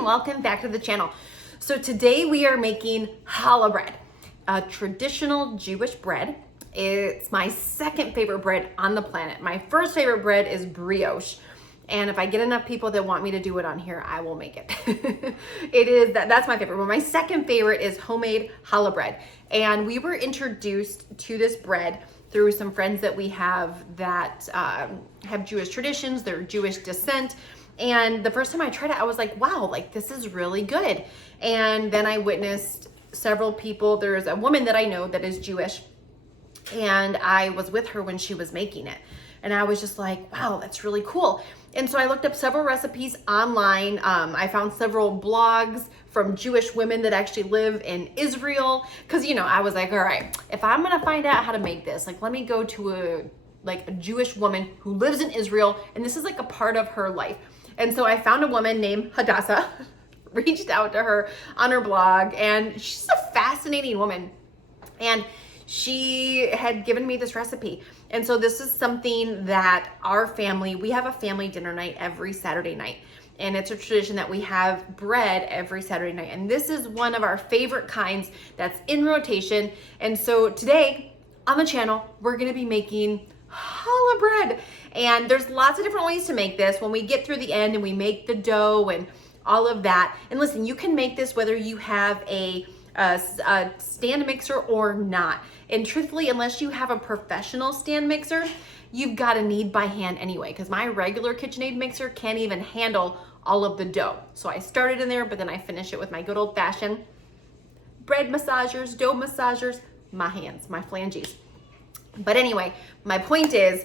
and welcome back to the channel. So today we are making challah bread, a traditional Jewish bread. It's my second favorite bread on the planet. My first favorite bread is brioche. And if I get enough people that want me to do it on here, I will make it. That's my favorite. But my second favorite is homemade challah bread. And we were introduced to this bread through some friends that we have that have Jewish traditions, they're Jewish descent. And the first time I tried it, I was like, wow, like this is really good. And then I witnessed several people. There's a woman that I know that is Jewish, and I was with her when she was making it. And I was just like, wow, that's really cool. And so I looked up several recipes online. I found several blogs from Jewish women that actually live in Israel. Cause I was like, all right, if I'm gonna find out how to make this, like let me go to a Jewish woman who lives in Israel, and this is like a part of her life. And so I found a woman named Hadassah, reached out to her on her blog, and she's a fascinating woman. And she had given me this recipe. And so this is something that our family, we have a family dinner night every Saturday night. And it's a tradition that we have bread every Saturday night. And this is one of our favorite kinds that's in rotation. And so today on the channel, we're gonna be making challah bread. And there's lots of different ways to make this. When we get through the end and we make the dough and all of that. And listen, you can make this whether you have a stand mixer or not. And truthfully, unless you have a professional stand mixer, you've got to knead by hand anyway, because my regular KitchenAid mixer can't even handle all of the dough. So I started in there, but then I finish it with my good old fashioned bread massagers, dough massagers, my hands, my flanges. But anyway, my point is,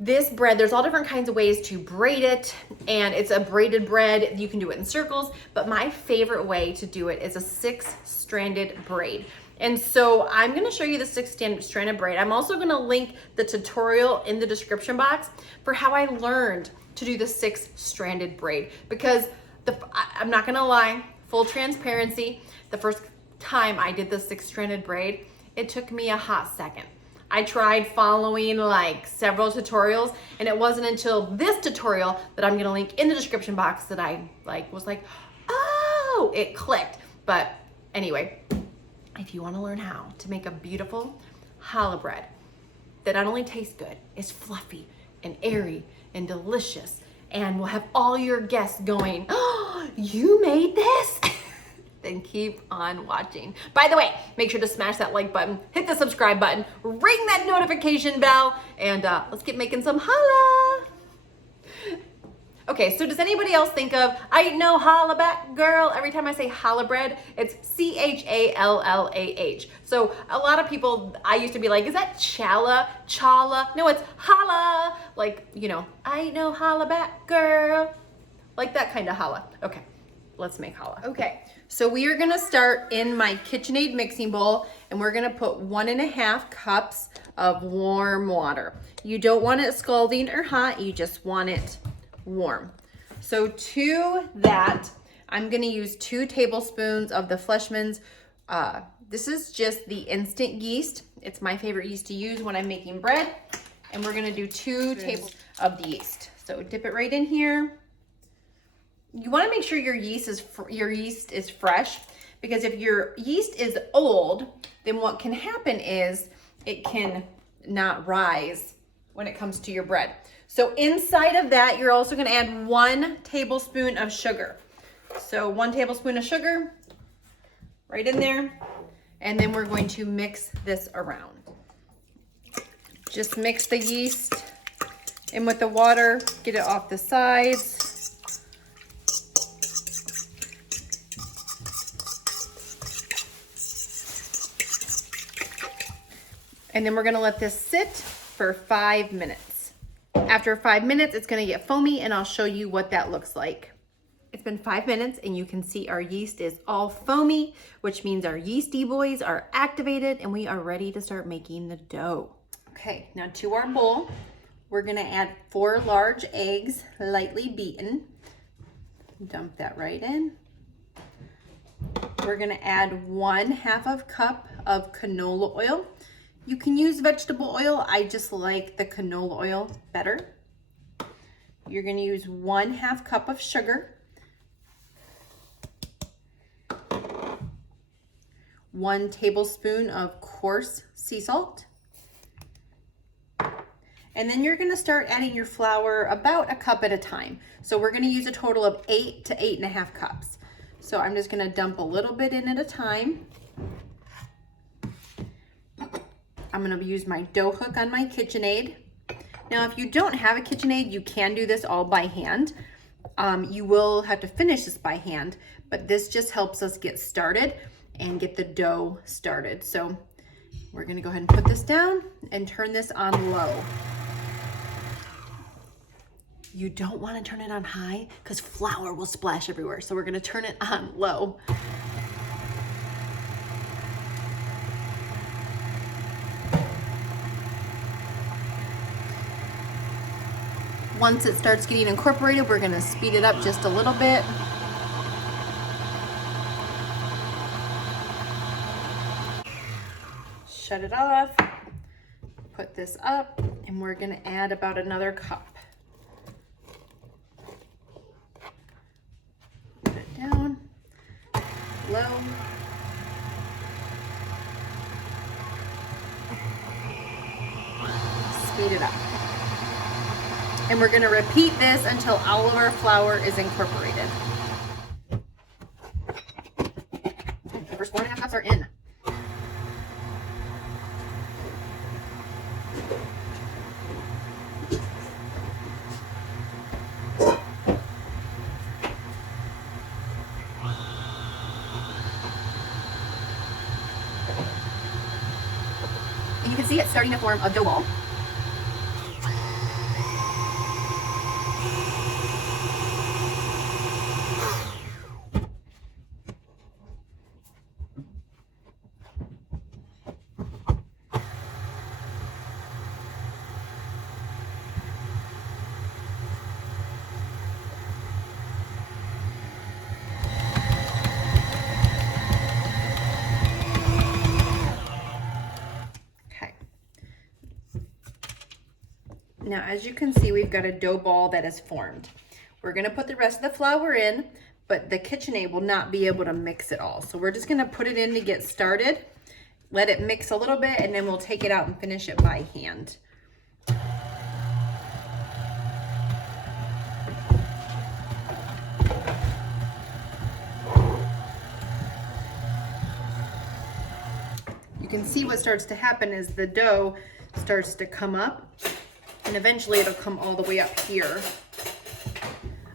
this bread, there's all different kinds of ways to braid it, and it's a braided bread. You can do it in circles, but my favorite way to do it is a 6-stranded braid. And so I'm gonna show you the 6-stranded braid. I'm also gonna link the tutorial in the description box for how I learned to do the 6-stranded braid, because I'm not gonna lie, full transparency, the first time I did the 6-stranded braid, it took me a hot second. I tried following like several tutorials, and it wasn't until this tutorial that I'm gonna link in the description box that I was like, oh, it clicked. But anyway, if you wanna learn how to make a beautiful challah bread that not only tastes good, is fluffy and airy and delicious, and will have all your guests going, oh, you made this? Then keep on watching. By the way, make sure to smash that like button, hit the subscribe button, ring that notification bell, and let's get making some challah. Okay, so does anybody else think of, I know challah back girl? Every time I say challah bread, it's C-H-A-L-L-A-H. So a lot of people, I used to be like, is that challah? Challah? No, it's challah. Like, I know challah back girl. Like that kind of challah. Okay, let's make challah. Okay. So we are gonna start in my KitchenAid mixing bowl, and we're gonna put 1.5 cups of warm water. You don't want it scalding or hot, you just want it warm. So to that, I'm gonna use 2 tablespoons of the Fleshman's. This is just the instant yeast. It's my favorite yeast to use when I'm making bread. And we're gonna do 2 tablespoons of the yeast. So dip it right in here. You want to make sure your yeast is fresh, because if your yeast is old, then what can happen is it can not rise when it comes to your bread. So inside of that, you're also going to add 1 tablespoon of sugar. So 1 tablespoon of sugar right in there, and then we're going to mix this around. Just mix the yeast in with the water, get it off the sides. And then we're gonna let this sit for 5 minutes. After 5 minutes, it's gonna get foamy, and I'll show you what that looks like. It's been 5 minutes, and you can see our yeast is all foamy, which means our yeasty boys are activated, and we are ready to start making the dough. Okay, now to our bowl, we're gonna add 4 large eggs, lightly beaten. Dump that right in. We're gonna add 1/2 cup of canola oil. You can use vegetable oil. I just like the canola oil better. You're gonna use 1/2 cup of sugar. 1 tablespoon of coarse sea salt. And then you're gonna start adding your flour about a cup at a time. So we're gonna use a total of 8 to 8.5 cups. So I'm just gonna dump a little bit in at a time. I'm gonna use my dough hook on my KitchenAid. Now, if you don't have a KitchenAid, you can do this all by hand. You will have to finish this by hand, but this just helps us get started and get the dough started. So we're gonna go ahead and put this down and turn this on low. You don't wanna turn it on high because flour will splash everywhere. So we're gonna turn it on low. Once it starts getting incorporated, we're gonna speed it up just a little bit. Shut it off, put this up, and we're gonna add about another cup. Put it down, low. Speed it up. And we're gonna repeat this until all of our flour is incorporated. The first 4.5 cups are in. And you can see it starting to form a dough ball. Now, as you can see, we've got a dough ball that is formed. We're gonna put the rest of the flour in, but the KitchenAid will not be able to mix it all. So we're just gonna put it in to get started, let it mix a little bit, and then we'll take it out and finish it by hand. You can see what starts to happen is the dough starts to come up, and eventually it'll come all the way up here.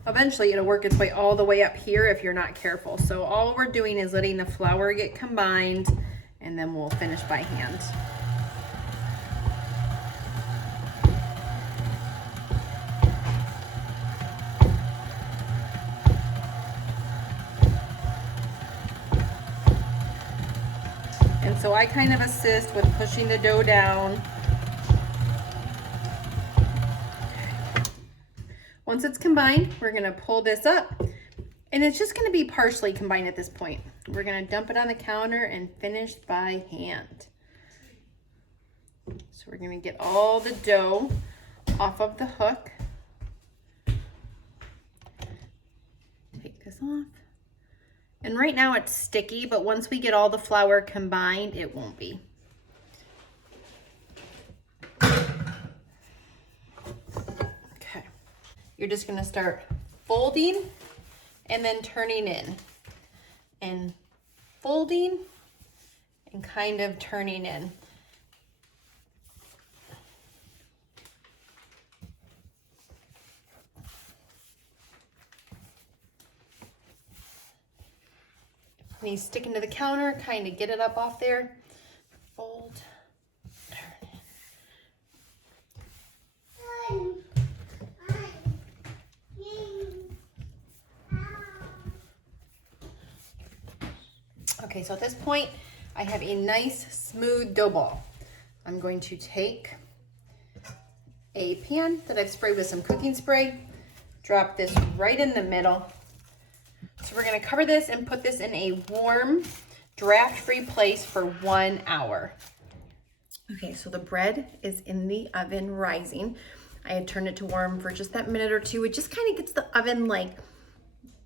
Eventually it'll work its way all the way up here if you're not careful. So all we're doing is letting the flour get combined, and then we'll finish by hand. And so I kind of assist with pushing the dough down. Once it's combined, we're gonna pull this up, and it's just gonna be partially combined at this point. We're gonna dump it on the counter and finish by hand. So we're gonna get all the dough off of the hook. Take this off. And right now it's sticky, but once we get all the flour combined, it won't be. You're just gonna start folding and then turning in, and folding and kind of turning in. And you stick into the counter, kind of get it up off there, fold, turn in. Okay, so at this point, I have a nice smooth dough ball. I'm going to take a pan that I've sprayed with some cooking spray, drop this right in the middle. So we're gonna cover this and put this in a warm, draft-free place for 1 hour. Okay, so the bread is in the oven rising. I had turned it to warm for just that minute or two. It just kind of gets the oven like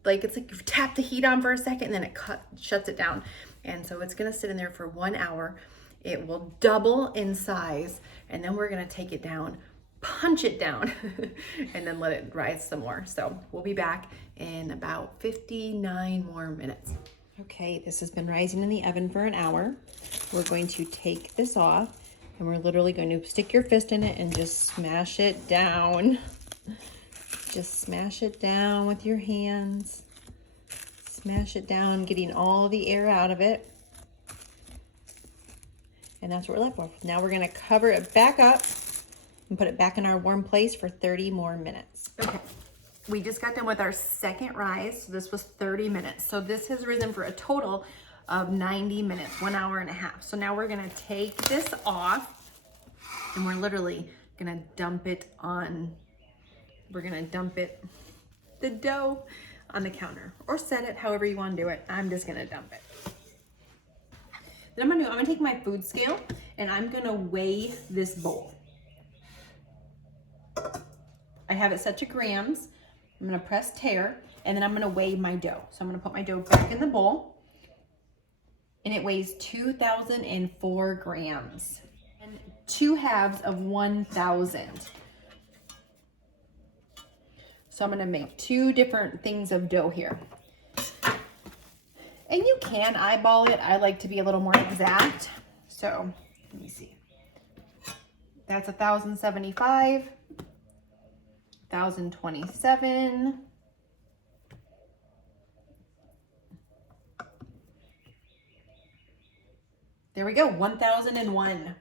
it's like you tap the heat on for a second and then it shuts it down. And so it's gonna sit in there for 1 hour. It will double in size, and then we're gonna take it down, punch it down, and then let it rise some more. So we'll be back in about 59 more minutes. Okay, this has been rising in the oven for an hour. We're going to take this off, and we're literally going to stick your fist in it and just smash it down. Just smash it down with your hands. Smash it down, getting all the air out of it. And that's what we're left with. Now we're gonna cover it back up and put it back in our warm place for 30 more minutes. Okay, we just got done with our second rise. So this was 30 minutes. So this has risen for a total of 90 minutes, 1 hour and a half. So now we're gonna take this off, and we're literally gonna dump it on, the dough on the counter, or set it however you wanna do it. I'm just gonna dump it. Then I'm gonna take my food scale, and I'm gonna weigh this bowl. I have it set to grams. I'm gonna press tare, and then I'm gonna weigh my dough. So I'm gonna put my dough back in the bowl, and it weighs 2,004 grams, and 2 halves of 1,000. So I'm gonna make 2 different things of dough here. And you can eyeball it. I like to be a little more exact. So let me see. That's 1,075, 1,027. There we go, 1,001,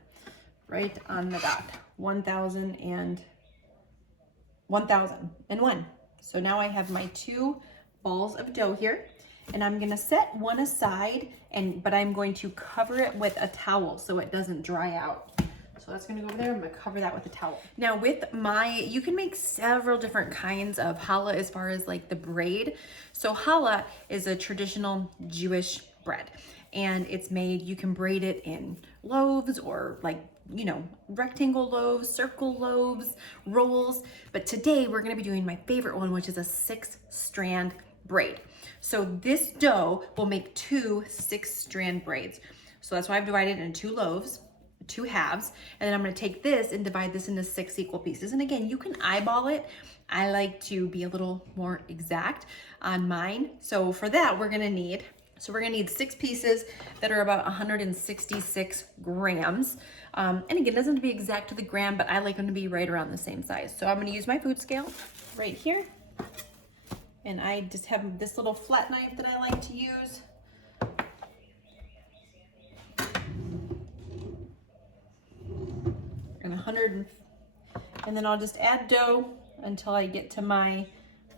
right on the dot. 1,001. So now I have my 2 balls of dough here, and I'm gonna set one aside, but I'm going to cover it with a towel so it doesn't dry out. So that's gonna go over there. I'm gonna cover that with a towel. Now you can make several different kinds of challah as far as like the braid. So challah is a traditional Jewish bread, and it's made, you can braid it in loaves or like, you know, rectangle loaves, circle loaves, rolls. But today we're gonna be doing my favorite one, which is a 6-strand braid. So this dough will make 2 6-strand braids. So that's why I've divided it into 2 loaves, 2 halves, and then I'm gonna take this and divide this into 6 equal pieces. And again, you can eyeball it. I like to be a little more exact on mine. So for that, we're gonna need 6 pieces that are about 166 grams. And again, it doesn't have to be exact to the gram, but I like them to be right around the same size. So I'm gonna use my food scale right here. And I just have this little flat knife that I like to use. And then I'll just add dough until I get to my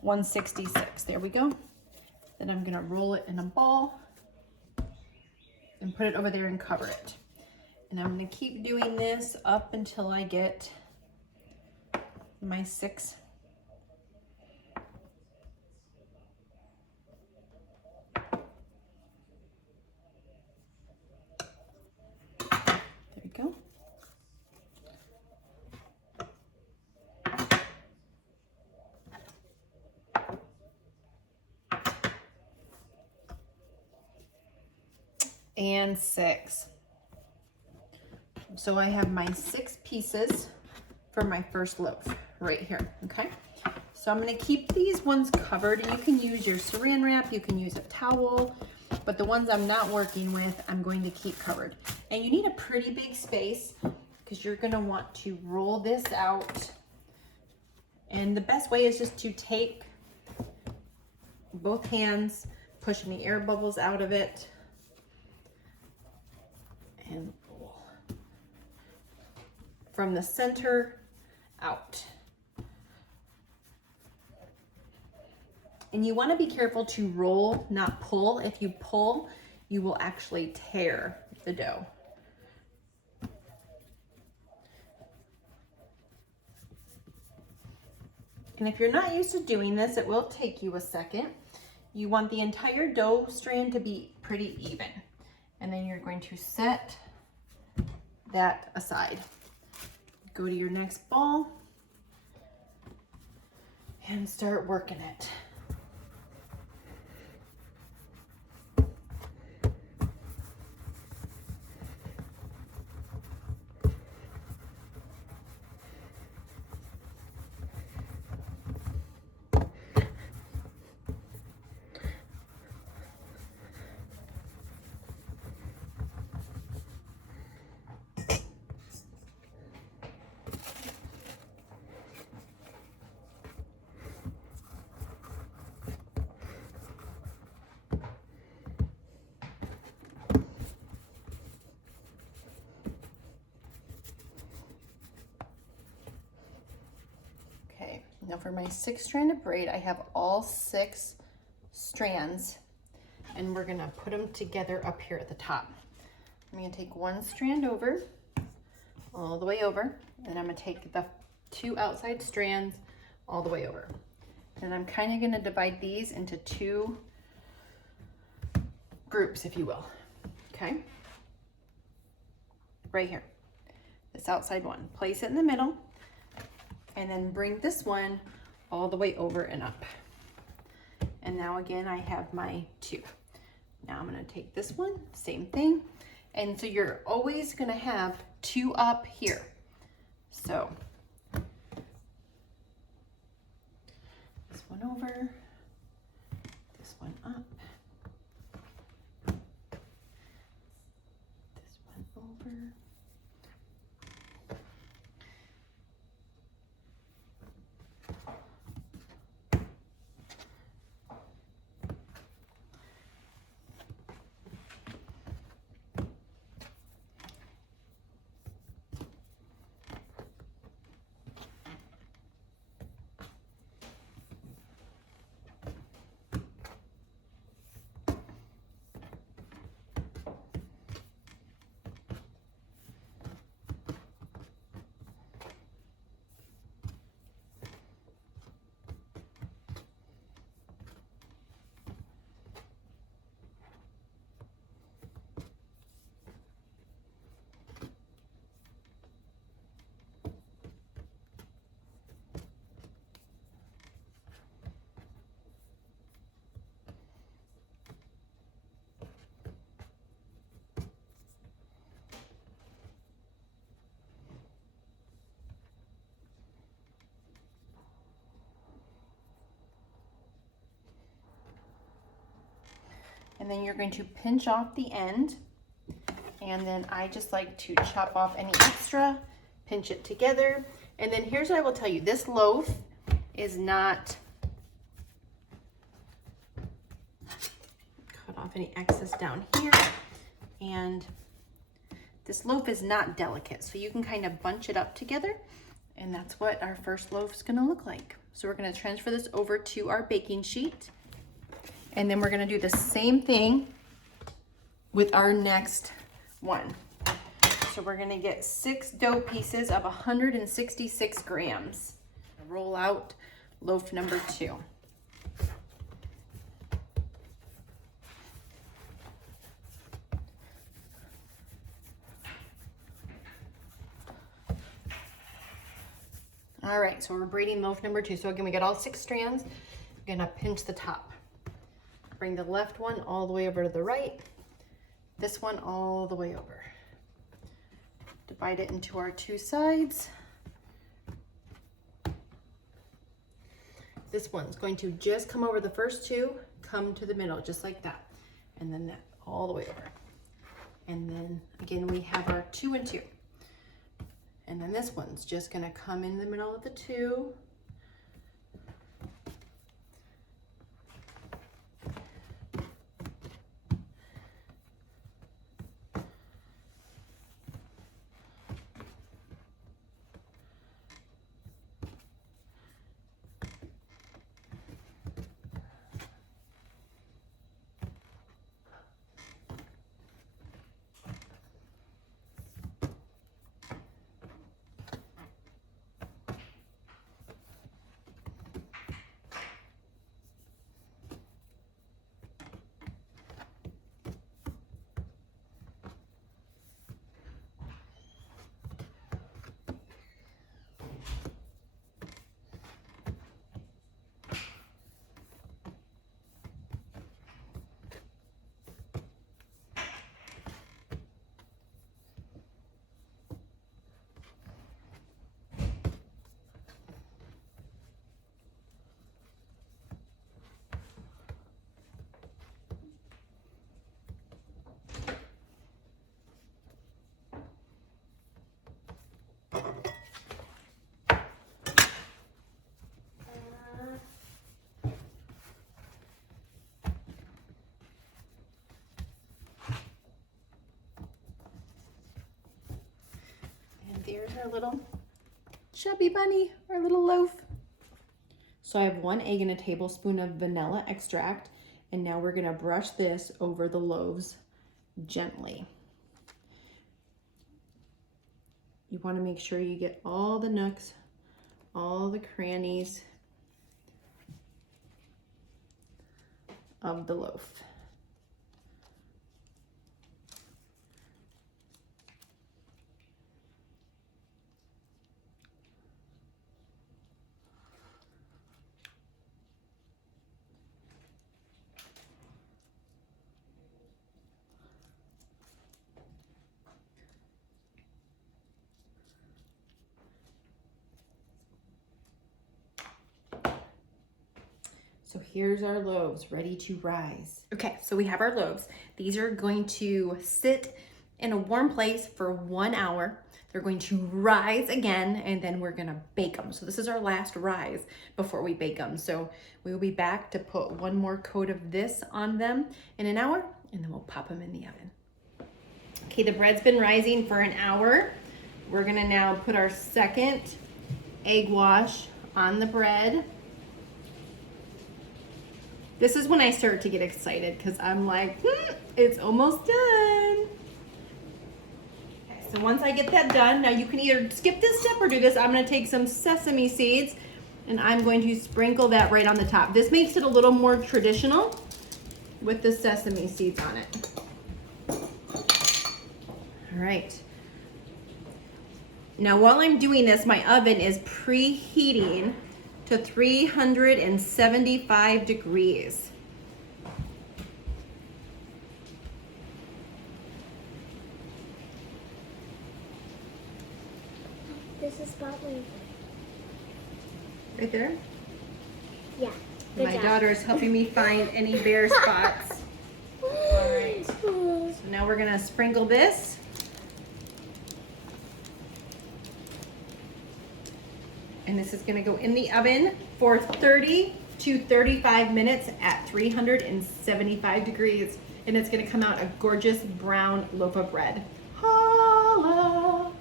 166. There we go. Then I'm gonna roll it in a ball and put it over there and cover it. And I'm gonna keep doing this up until I get my 6. There we go. And 6. So I have my 6 pieces for my first loaf right here, okay? So I'm gonna keep these ones covered, and you can use your saran wrap, you can use a towel, but the ones I'm not working with, I'm going to keep covered. And you need a pretty big space because you're gonna want to roll this out. And the best way is just to take both hands, pushing the air bubbles out of it, and roll from the center out. And you want to be careful to roll, not pull. If you pull, you will actually tear the dough. And if you're not used to doing this, it will take you a second. You want the entire dough strand to be pretty even. And then you're going to set that aside. Go to your next ball and start working it. Now for my 6-stranded braid, I have all 6 strands, and we're gonna put them together up here at the top. I'm gonna take 1 strand over, all the way over, and I'm gonna take the 2 outside strands all the way over. And I'm kind of gonna divide these into 2 groups, if you will, okay? Right here, this outside one. Place it in the middle, and then bring this one all the way over and up. And now again, I have my 2. Now I'm gonna take this one, same thing. And so you're always gonna have 2 up here. So this one over, this one up, this one over. And then you're going to pinch off the end. And then I just like to chop off any extra, pinch it together. And then here's what I will tell you. This loaf is not, cut off any excess down here. And this loaf is not delicate, so you can kind of bunch it up together. And that's what our first loaf is gonna look like. So we're gonna transfer this over to our baking sheet. And then we're gonna do the same thing with our next one. So we're gonna get 6 dough pieces of 166 grams. Roll out loaf number 2. All right, so we're braiding loaf number 2. So again, we got all 6 strands. We're gonna pinch the top. Bring the left one all the way over to the right. This one all the way over. Divide it into our 2 sides. This one's going to just come over the first 2, come to the middle, just like that. And then that all the way over. And then again, we have our 2 and 2. And then this one's just gonna come in the middle of the 2. There's our little chubby bunny, our little loaf. So I have 1 egg and a tablespoon of vanilla extract. And now we're gonna brush this over the loaves gently. You wanna make sure you get all the nooks, all the crannies of the loaf. So here's our loaves ready to rise. Okay, so we have our loaves. These are going to sit in a warm place for 1 hour. They're going to rise again, and then we're gonna bake them. So this is our last rise before we bake them. So we will be back to put 1 more coat of this on them in an hour, and then we'll pop them in the oven. Okay, the bread's been rising for an hour. We're gonna now put our second egg wash on the bread. This is when I start to get excited because I'm like, it's almost done. Okay, so once I get that done, now you can either skip this step or do this. I'm gonna take some sesame seeds and I'm going to sprinkle that right on the top. This makes it a little more traditional with the sesame seeds on it. All right. Now while I'm doing this, my oven is preheating to 375 degrees. This is spot Right there? Yeah. My daughter is helping me find any bare spots. All right. So now we're gonna sprinkle this. And this is gonna go in the oven for 30 to 35 minutes at 375 degrees. And it's gonna come out a gorgeous brown loaf of bread. Challah.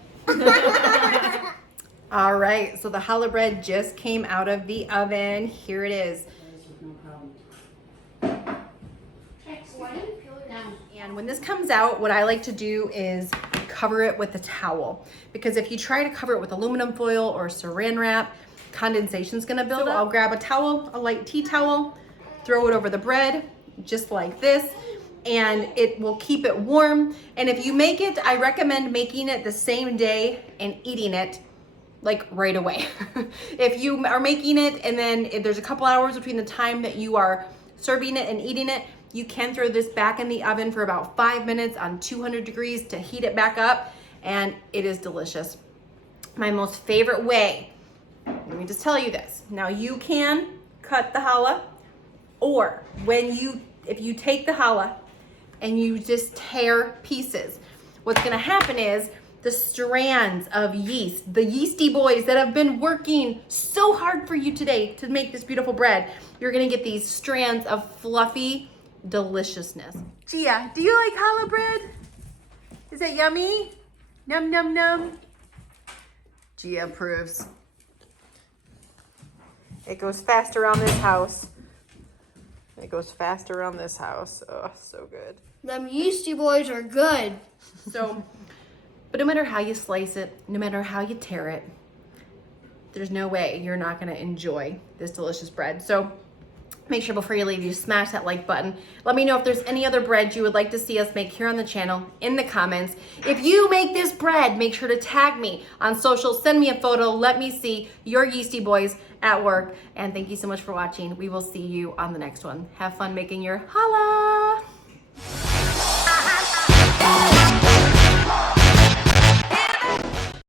All right, so the challah bread just came out of the oven. Here it is. And when this comes out, what I like to do is cover it with a towel, because if you try to cover it with aluminum foil or saran wrap, condensation's gonna build up. I'll grab a towel, a light tea towel, throw it over the bread, just like this, and it will keep it warm. And if you make it, I recommend making it the same day and eating it like right away. If you are making it and then if there's a couple hours between the time that you are serving it and eating it, you can throw this back in the oven for about 5 minutes on 200 degrees to heat it back up, and it is delicious. My most favorite way, let me just tell you this. Now you can cut the challah, or if you take the challah and you just tear pieces, what's gonna happen is the strands of yeast, the yeasty boys that have been working so hard for you today to make this beautiful bread, you're gonna get these strands of fluffy deliciousness. Gia, do you like challah bread? Is it yummy? Num num num. Gia approves. It goes fast around this house. It goes fast around this house. Oh, so good. Them yeasty boys are good. So, but no matter how you slice it, no matter how you tear it, there's no way you're not gonna enjoy this delicious bread. So make sure before you leave, you smash that like button. Let me know if there's any other bread you would like to see us make here on the channel in the comments. If you make this bread, make sure to tag me on social, send me a photo, let me see your yeasty boys at work. And thank you so much for watching. We will see you on the next one. Have fun making your challah.